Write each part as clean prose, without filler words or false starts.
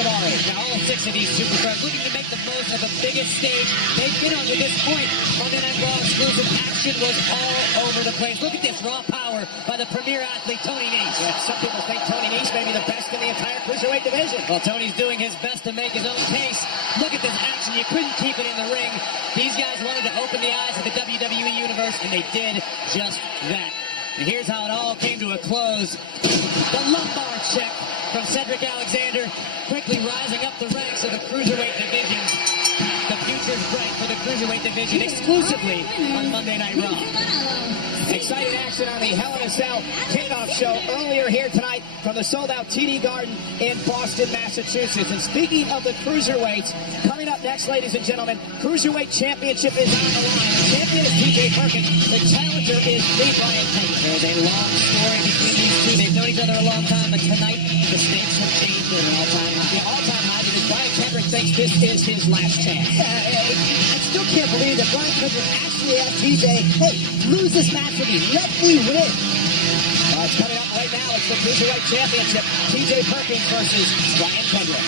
of already. Now all 6 of these superstars looking to make the most of the biggest stage they've been on to this point. Monday Night Raw exclusive action was all over the place. Look at this raw power by the premier athlete, Tony Nese. Yeah, some people think Tony Nese may be the best in the entire Cruiserweight division. Well, Tony's doing his best to make his own case. Look at this action. You couldn't keep it in the ring. These guys wanted to open the eyes of the WWE Universe, and they did just that. And here's how it all came to a close. The lumbar check from 𝓒𝓮𝓵𝓵 quickly rising up the ranks of the Cruiserweight division. The future's bright for the Cruiserweight division exclusively on Monday Night Raw. Exciting action on the Hell in a Cell kickoff show earlier here tonight from the sold-out TD Garden in Boston, Massachusetts. And speaking of the Cruiserweights, coming up next, ladies and gentlemen, Cruiserweight Championship is on the line. The champion is TJ Perkins. The challenger is 𝓦𝓦𝓔. There's a long story between these two. They've known each other a long time, but tonight the stakes have changed to an all-time high. The all-time high because Brian Kendrick thinks this is his last chance. I still can't believe that Brian Kendrick actually asked TJ, hey, lose this match for me. Let me win. It's coming up right now. It's the Cruiserweight Championship. TJ Perkins versus Brian Kendrick.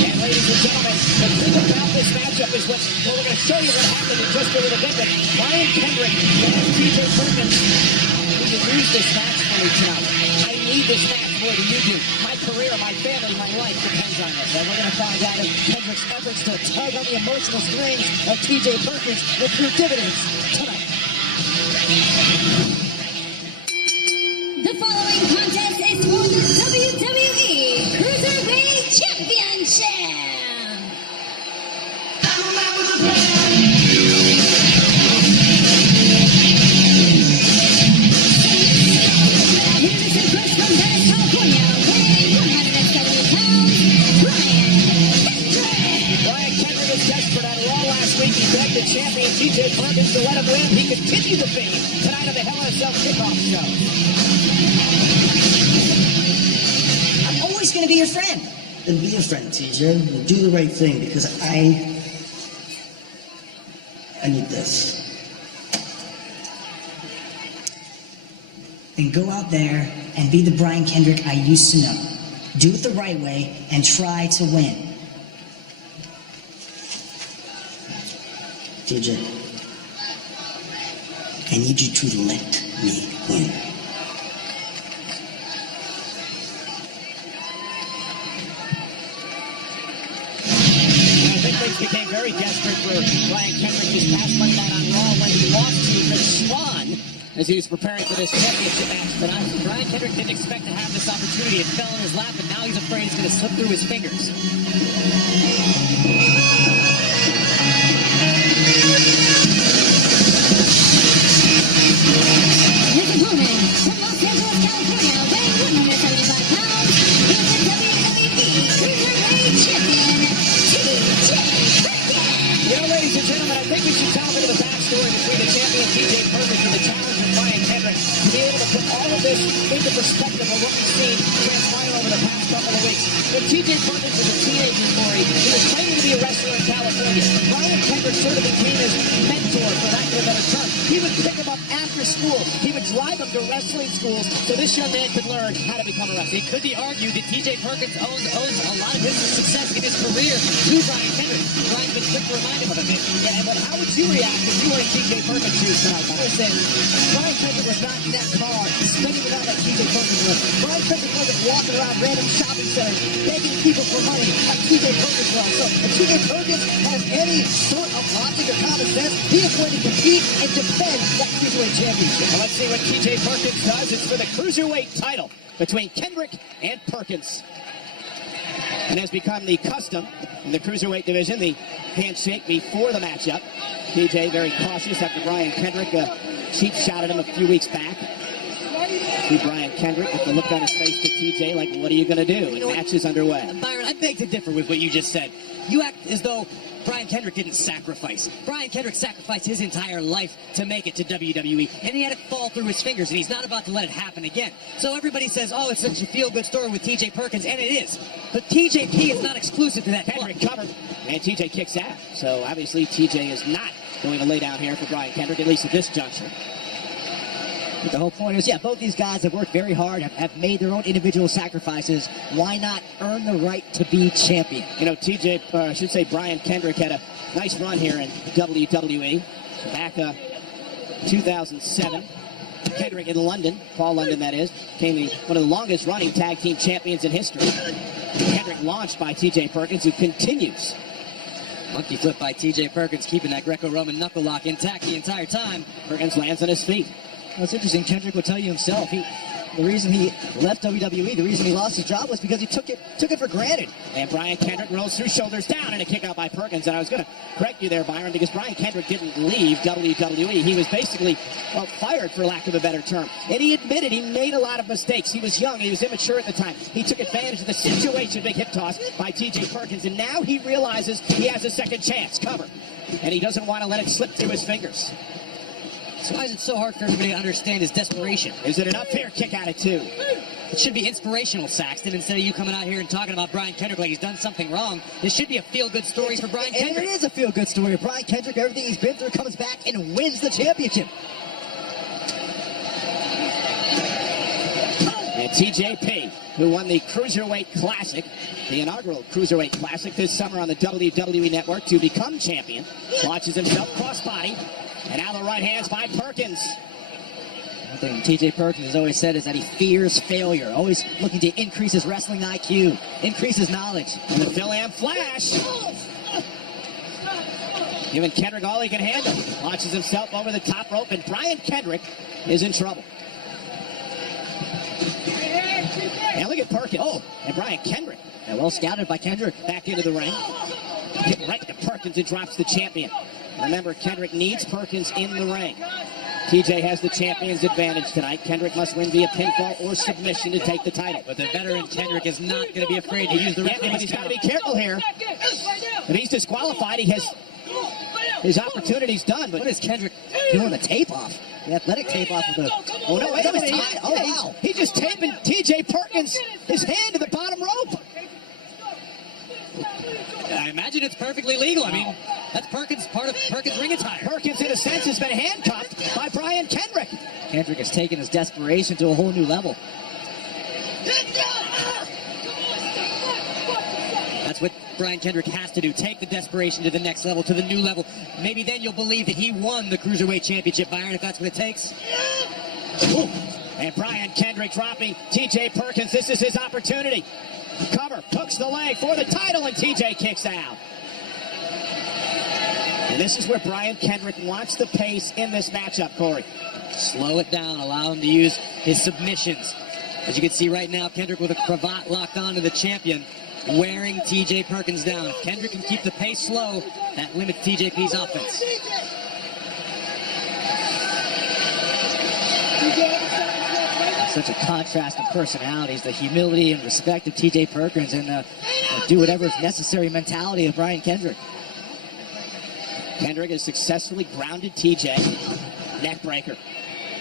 And ladies and gentlemen, the thing about this matchup is what we're going to show you what happened in just a little bit. But Brian Kendrick and TJ Perkins, we can lose this match for me tonight. I need this match more than you do. My career, my family, my life depends on this. And we're going to find out if Kendrick's efforts to tug on the emotional strings of TJ Perkins will prove dividends tonight. The following contest is for the WWE Cruiserweight Championship. Introducing first from Venice, California, weighing 170 pounds, Brian Kendrick is desperate. On Raw last week, he begged the champion TJ Perkins to let him win. He continued the theme tonight on the Hell in a Cell kickoff show. I'm always going to be your friend. Then be a friend, TJ. And do the right thing because I need this. And go out there and be the Brian Kendrick I used to know. Do it the right way and try to win. TJ, I need you to let me win. I think things became very desperate for Brian Kendrick this past Monday night on Raw when he lost to Rich Swann as he was preparing for this championship match tonight. Brian Kendrick didn't expect to have this opportunity. It fell in his lap, and now he's afraid it's going to slip through his fingers. His opponent from Los Angeles, California, weighing 175 pounds, is the WWE Cruiserweight Champion, TJ Perkins. You know, ladies and gentlemen, I think we should tell a bit of the backstory between the champion TJ Perkins and the challenger Brian Kendrick to be able to put all of this into perspective of what we've seen transpire over the past couple of weeks. When TJ Perkins was a teenager, Corey, he was training to be a wrestler in California. Brian Kendrick sort of became his mentor, for lack of a better term. He would pick him up after school. He would drive him to wrestling schools so this young man could learn how to become a wrestler. It could be argued that TJ Perkins owes a lot of his success in his career to Brian Kendrick. Brian's been quick to remind him of it. Yeah, but how would you react if you were in TJ Perkins' shoes tonight? Listen, Brian Kendrick was not in that car spending it out like TJ Perkins was. Brian Kendrick wasn't walking around random shopping centers begging people for money like TJ Perkins was. So if TJ Perkins has any sort of logic or common sense, he is going to compete and defend that Cruiserweight Championship. Well, let's see what TJ Perkins does. It's for the Cruiserweight title between Kendrick and Perkins. And has become the custom in the Cruiserweight division, the handshake before the matchup. TJ very cautious after Brian Kendrick cheap shot at him a few weeks back. See Brian Kendrick with the look on his face to TJ like, what are you going to do? And the match is underway. Byron, I beg to differ with what you just said. You act as though Brian Kendrick didn't sacrifice. Brian Kendrick sacrificed his entire life to make it to WWE, and he had it fall through his fingers, and he's not about to let it happen again. So everybody says, oh, it's such a feel-good story with TJ Perkins, and it is. But TJP is not exclusive to that. Kendrick covered, and TJ kicks out. So obviously TJ is not going to lay down here for Brian Kendrick, at least at this juncture. But the whole point is, yeah, both these guys have worked very hard, have made their own individual sacrifices. Why not earn the right to be champion? You know, I should say Brian Kendrick had a nice run here in WWE back 2007. Kendrick in London, Paul London that is, became one of the longest running tag team champions in history. Kendrick launched by T.J. Perkins, who continues. Monkey flip by T.J. Perkins, keeping that Greco-Roman knuckle lock intact the entire time. Perkins lands on his feet. Well, it's interesting. Kendrick will tell you himself. The reason he left WWE, the reason he lost his job was because he took it for granted. And Brian Kendrick rolls through, shoulders down, and a kick out by Perkins. And I was going to correct you there, Byron, because Brian Kendrick didn't leave WWE. He was basically, well, fired, for lack of a better term. And he admitted he made a lot of mistakes. He was young. He was immature at the time. He took advantage of the situation. Big hip toss by T.J. Perkins. And now he realizes he has a second chance. Cover. And he doesn't want to let it slip through his fingers. So why is it so hard for everybody to understand his desperation? Is it enough here? Kick out at 2. It should be inspirational, Saxton, instead of you coming out here and talking about Brian Kendrick like he's done something wrong. This should be a feel-good story for Brian Kendrick. And it is a feel-good story. Brian Kendrick, everything he's been through, comes back and wins the championship. And TJP, who won the Cruiserweight Classic, the inaugural Cruiserweight Classic this summer on the WWE Network to become champion, launches himself crossbody. And now the right hands by Perkins. One thing T.J. Perkins has always said is that he fears failure, always looking to increase his wrestling IQ, increase his knowledge. And the Phil-Am Flash. Giving Kendrick all he can handle. Launches himself over the top rope, and Brian Kendrick is in trouble. And look at Perkins. Oh, and Brian Kendrick. Yeah, well scouted by Kendrick. Back into the ring. Getting right to Perkins and drops the champion. Remember, Kendrick needs Perkins in the ring. TJ has the champion's advantage tonight. Kendrick must win via pinfall or submission to take the title. But the veteran Kendrick is not going to be afraid to use the Yeah, but he's got to be careful here. If he's disqualified, he has his opportunities done. But what is Kendrick doing? The tape off? The athletic tape off of the... Oh, no, wait a minute. Oh, wow. He's just taping TJ Perkins, his hand to the bottom rope. I imagine it's perfectly legal. I mean, that's Perkins, part of Perkins' ring attire. Perkins, in a sense, has been handcuffed by Brian Kendrick. Kendrick has taken his desperation to a whole new level. That's what Brian Kendrick has to do. Take the desperation to the next level, to the new level. Maybe then you'll believe that he won the Cruiserweight Championship, Byron, if that's what it takes. Ooh. And Brian Kendrick dropping TJ Perkins. This is his opportunity. Cover, hooks the leg for the title, and TJ kicks out. And this is where Brian Kendrick wants the pace in this matchup, Corey. Slow it down, allow him to use his submissions. As you can see right now, Kendrick with a cravat locked onto the champion, wearing TJ Perkins down. If Kendrick can keep the pace slow, that limits TJP's offense. Such a contrast in personalities, the humility and respect of T.J. Perkins and the do whatever is necessary mentality of Brian Kendrick. Kendrick has successfully grounded TJ. Neckbreaker.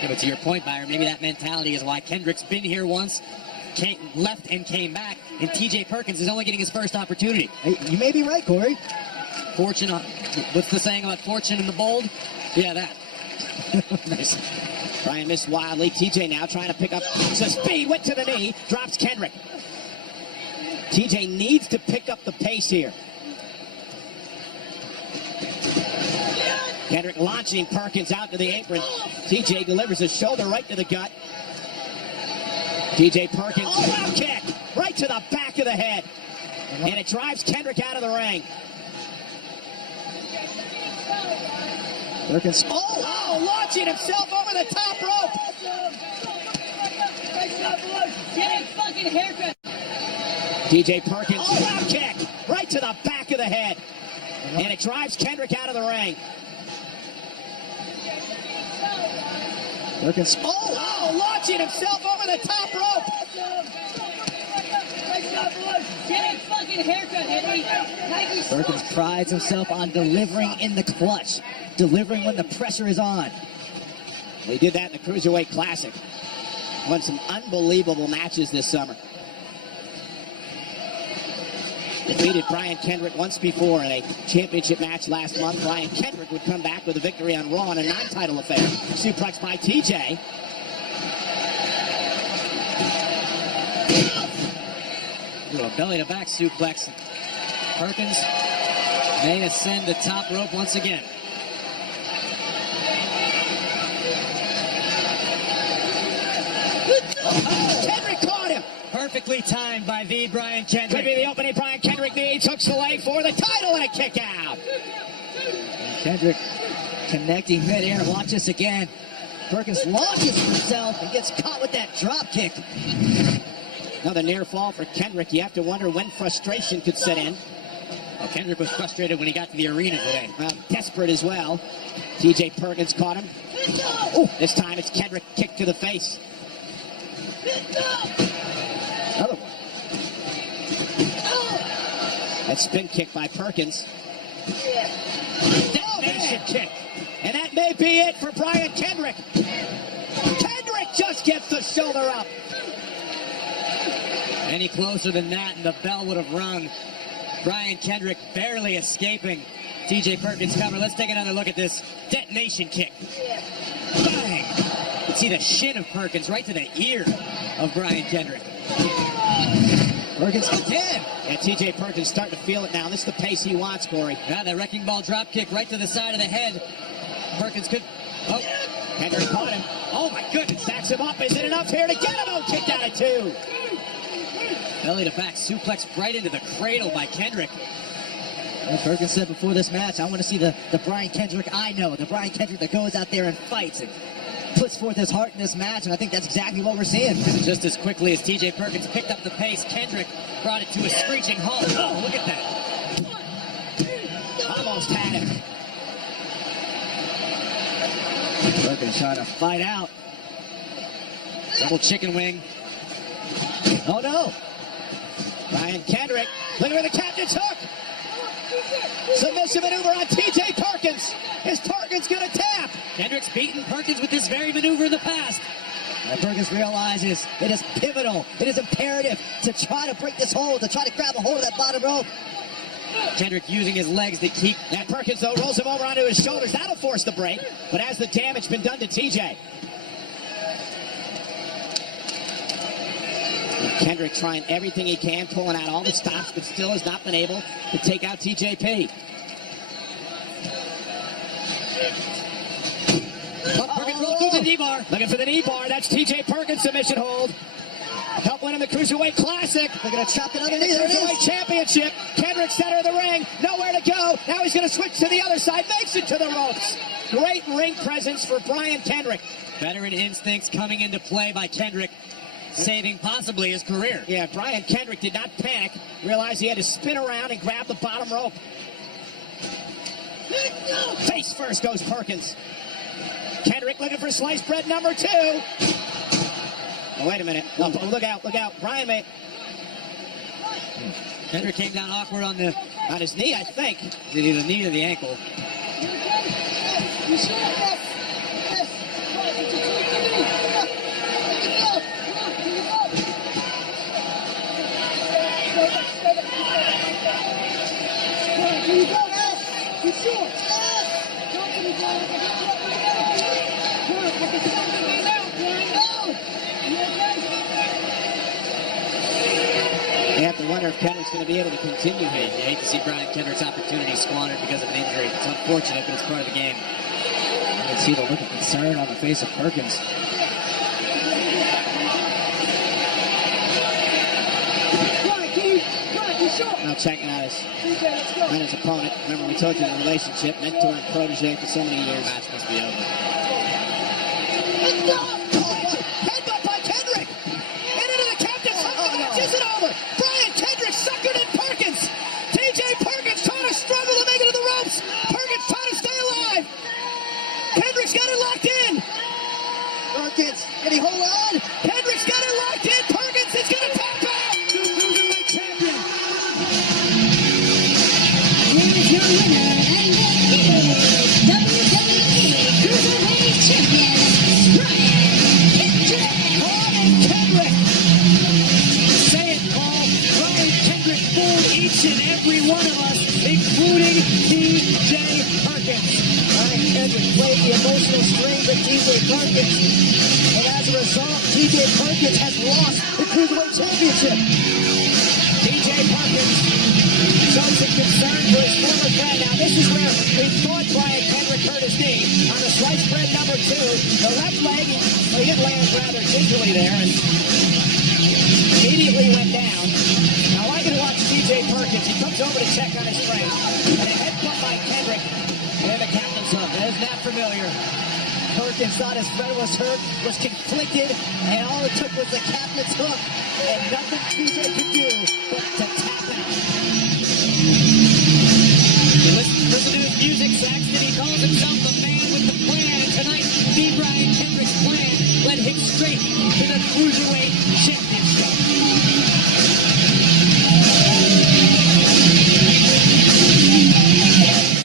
Yeah, but to your point, Byron, maybe that mentality is why Kendrick's been here once, left and came back, and T.J. Perkins is only getting his first opportunity. Hey, you may be right, Corey. Fortune, what's the saying about fortune in the bold? Yeah, that. Nice. Brian missed wildly. TJ now trying to pick up some speed. Went to the knee. Drops Kendrick. TJ needs to pick up the pace here. Kendrick launching Perkins out to the apron. TJ delivers a shoulder right to the gut. TJ Perkins, drop kick right to the back of the head. And it drives Kendrick out of the ring. Perkins. Oh, launching himself over the top rope. TJ Perkins, drop kick right to the back of the head. And it drives Kendrick out of the ring. Perkins. Oh, launching himself over the top rope. Perkins prides himself on delivering in the clutch, delivering when the pressure is on. He did that in the Cruiserweight Classic. Won some unbelievable matches this summer. Defeated Brian Kendrick once before in a championship match last month. Brian Kendrick would come back with a victory on Raw in a non-title affair. Suplex by TJ. Do a belly-to-back suplex. Perkins may ascend the top rope once again. Kendrick caught him. Perfectly timed by the Brian Kendrick. Could be the opening Brian Kendrick needs. Hooks the leg for the title and a kick out. Kendrick connecting midair. Watch this again. Perkins launches himself and gets caught with that drop kick. Another near fall for Kendrick. You have to wonder when frustration could set in. Well, Kendrick was frustrated when he got to the arena today. Desperate as well. TJ Perkins caught him. Ooh, this time it's Kendrick kick to the face. Another one. That spin kick by Perkins. Detonation kick. And that may be it for Brian Kendrick. Kendrick just gets the shoulder up. Any closer than that, and the bell would have rung. Brian Kendrick barely escaping TJ Perkins' cover. Let's take another look at this detonation kick. Bang! You can see the shin of Perkins right to the ear of Brian Kendrick. Perkins again. Yeah, TJ Perkins starting to feel it now. This is the pace he wants, Corey. Yeah, that wrecking ball drop kick right to the side of the head. Perkins could... Oh, Kendrick caught him. Oh, my goodness. Stacks him up. Is it enough here to get him? Oh, kicked out at 2. belly to back suplex right into the cradle by Kendrick. Well, Perkins said before this match, I want to see the Brian Kendrick I know, the Brian Kendrick that goes out there and fights and puts forth his heart in this match, and I think that's exactly what we're seeing. Just as quickly as TJ Perkins picked up the pace, Kendrick brought it to a screeching halt. Oh, look at that. Almost had him. Perkins trying to fight out. Double chicken wing. Oh, no. Brian Kendrick. Look at where the captain's hook. Submission maneuver on TJ Perkins. Is Perkins going to tap? Kendrick's beaten Perkins with this very maneuver in the past. And Perkins realizes it is pivotal, it is imperative to try to break this hold, to try to grab a hold of that bottom rope. Kendrick using his legs to keep... And Perkins, though, rolls him over onto his shoulders. That'll force the break. But has the damage been done to TJ? Kendrick trying everything he can, pulling out all the stops, but still has not been able to take out TJP. Perkins rolled through the knee bar. Looking for the knee bar. That's TJ Perkins' submission hold. Help win him the Cruiserweight Classic. They're going to chop it In the underneath. There it Cruiserweight is. Championship. Kendrick center of the ring. Nowhere to go. Now he's going to switch to the other side. Makes it to the ropes. Great ring presence for Brian Kendrick. Veteran instincts coming into play by Kendrick, saving possibly his career. Yeah, Brian Kendrick did not panic. Realized he had to spin around and grab the bottom rope. Face first goes Perkins. Kendrick looking for sliced bread number 2. Oh, wait a minute. Oh, look out, look out. Brian may... Kendrick came down awkward on his knee, I think. either the knee or the ankle. You have to wonder if Kendrick's going to be able to continue here. You hate to see Brian Kendrick's opportunity squandered because of an injury. It's unfortunate, but it's part of the game. You can see the look of concern on the face of Perkins. Now checking out his opponent. Remember, we told you the relationship, mentor and protege for so many years. Match must be over. Headbutt by Kendrick! And into the captain's hook. The match isn't over. Brian Kendrick suckered in Perkins. TJ Perkins trying to struggle to make it to the ropes. Perkins trying to stay alive. Kendrick's got it locked in. Perkins, can he hold on? Kendrick's got it locked in. Perkins is going to tap out. New Cruiserweight champion. Here's your winner and the WWE Cruiserweight Champion, Brian Kendrick. Say it, Paul. Brian Kendrick fooled each and every one of us, including TJ Perkins. Brian Kendrick played the emotional strings of TJ Perkins, and as a result, result, TJ Perkins has lost the Cruiserweight Championship. TJ Perkins showing some concern for his former friend. Now, this is where we thought Brian Kendrick hurt his knee on the slice spread number 2. The left leg, well, he did land rather gingerly there and immediately went down. Now, I can watch TJ Perkins. He comes over to check on his friend. And a headbutt by Kendrick. And then the captain's hook. Isn't that familiar? Perkins thought his friend was hurt, was conflicted, and all it took was the captain's hook, and nothing TJ could do but to tap out. Listen to his music, Saxton. He calls himself the man with the plan. And tonight, B. Brian Kendrick's plan led him straight to the Cruiserweight Championship.